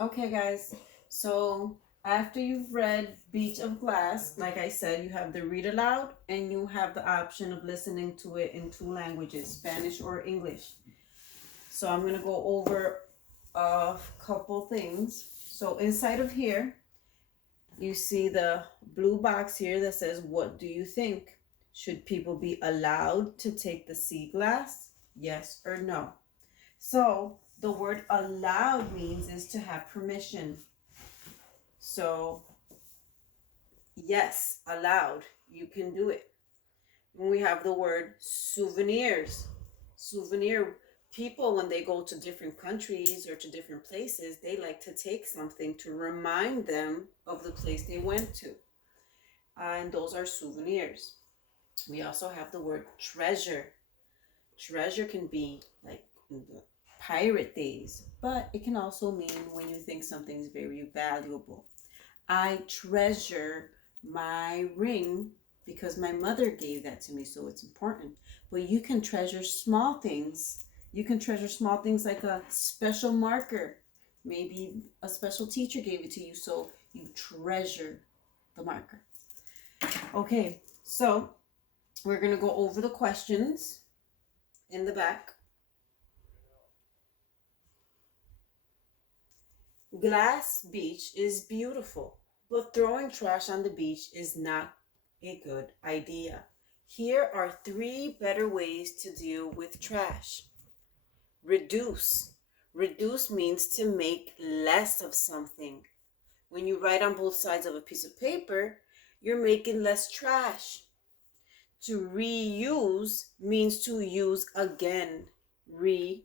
Okay, guys. So after you've read Beach of Glass, like I said, you have the read aloud and you have the option of listening to it in two languages, Spanish or English. So I'm going to go over a couple things. So inside of here, you see the blue box here that says, what do you think? Should people be allowed to take the sea glass? Yes or no? So the word allowed means is to have permission. So yes, allowed, you can do it. When we have the word souvenirs, souvenir, people when they go to different countries or to different places, they like to take something to remind them of the place they went to. And those are souvenirs. We also have the word treasure. Treasure can be like in the pirate days, but it can also mean when you think something's very valuable. I treasure my ring because my mother gave that to me, so it's important. But you can treasure small things. You can treasure small things like a special marker. Maybe a special teacher gave it to you, so you treasure the marker. Okay, so we're going to go over the questions in the back. Glass beach is beautiful, but throwing trash on the beach is not a good idea. Here are 3 better ways to deal with trash. Reduce. Reduce means to make less of something. When you write on both sides of a piece of paper, you're making less trash. To reuse means to use again. Reuse,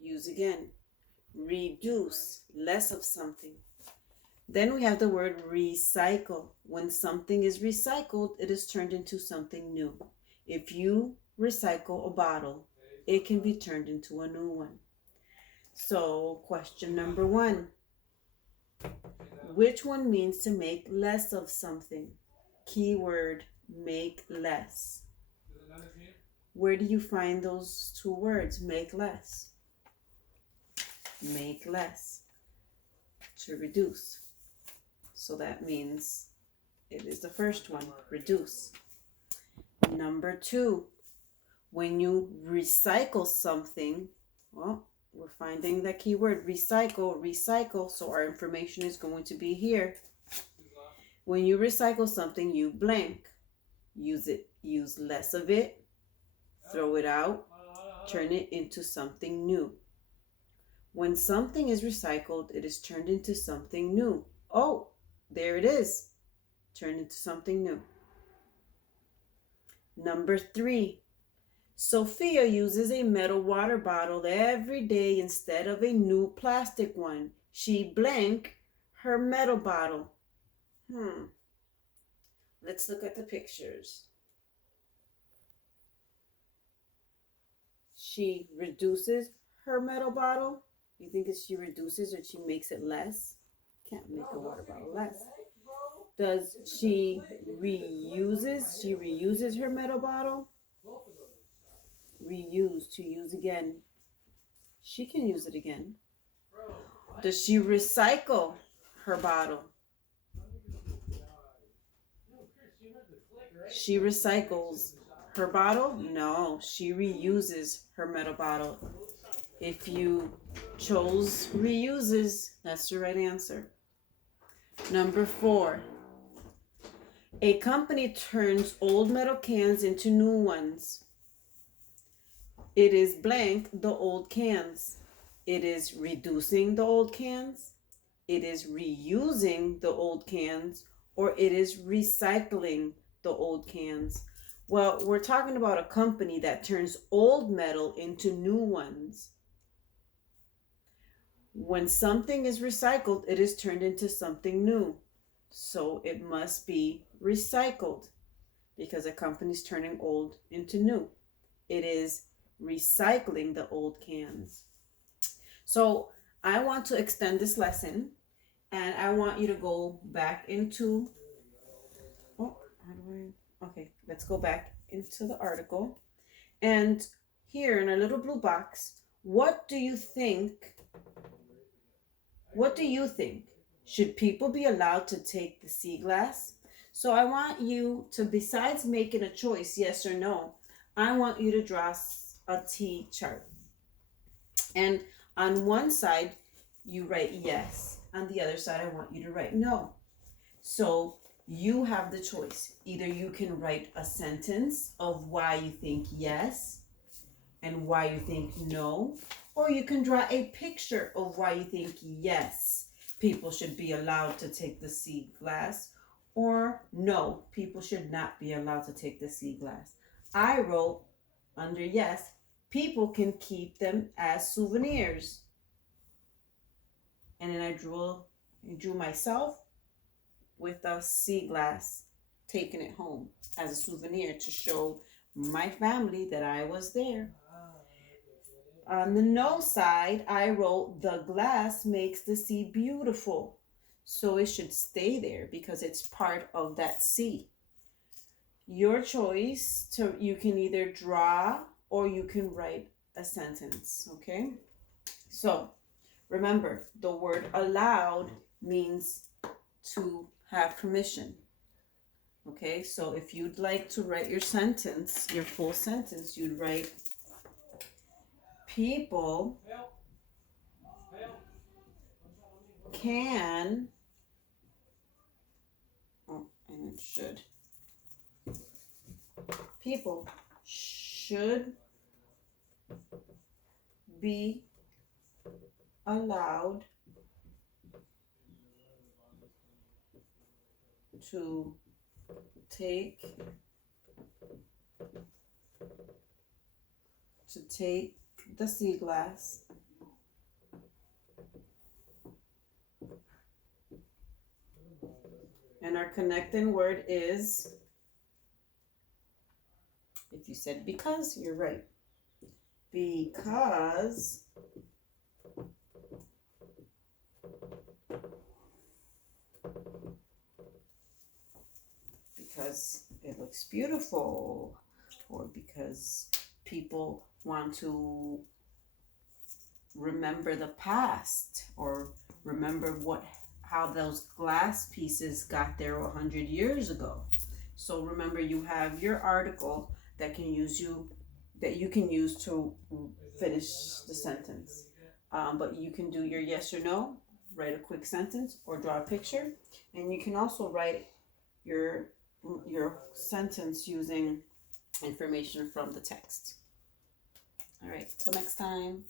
use again. Reduce, less of something. Then we have the word recycle. When something is recycled, it is turned into something new. If you recycle a bottle, it can be turned into a new one. So, question number 1. Which one means to make less of something? Keyword, make less. Where do you find those 2 words? Make less. Make less. To reduce. So that means it is the first one, reduce. Number 2, when you recycle something, well, we're finding that keyword, recycle, recycle. So our information is going to be here. When you recycle something, you blank. Use it, use less of it, throw it out, turn it into something new. When something is recycled, it is turned into something new. Oh, there it is. Turned into something new. Number 3, Sophia uses a metal water bottle every day instead of a new plastic one. She blank her metal bottle. Let's look at the pictures. She reduces her metal bottle. You think it's she reduces or she makes it less? Can't make a water bottle less. Does she reuses? She reuses her metal bottle. Reuse, to use again. She can use it again. Does she recycle her bottle? She recycles her bottle? No, she reuses her metal bottle. If you chose reuses, that's the right answer. Number 4, a company turns old metal cans into new ones. It is blank the old cans. It is reducing the old cans. It is reusing the old cans, or it is recycling the old cans. Well, we're talking about a company that turns old metal into new ones. When something is recycled, it is turned into something new. So it must be recycled because a company is turning old into new. It is recycling the old cans. So I want to extend this lesson and I want you to go back into, okay, let's go back into the article. And here in a little blue box, what do you think What do you think? Should people be allowed to take the sea glass? So I want you to, besides making a choice, yes or no, I want you to draw a T chart. And on one side, you write yes. On the other side, I want you to write no. So you have the choice. Either you can write a sentence of why you think yes and why you think no, or you can draw a picture of why you think yes, people should be allowed to take the sea glass, or no, people should not be allowed to take the sea glass. I wrote under yes, people can keep them as souvenirs. And then I drew myself with a sea glass, taking it home as a souvenir to show my family that I was there. On the no side, I wrote the glass makes the sea beautiful. So it should stay there because it's part of that sea. Your choice, to you can either draw or you can write a sentence, okay? So remember, the word allowed means to have permission. Okay, so if you'd like to write your sentence, your full sentence, you'd write people can, oh, and it should, people should be allowed to take the sea glass and our connecting word is, if you said because, you're right. Because it looks beautiful, or because people want to remember the past, or remember how those glass pieces got there 100 years ago. So remember, you have your article that you can use to finish the sentence. But you can do your yes or no, write a quick sentence, or draw a picture, and you can also write your sentence using information from the text. All right, till next time.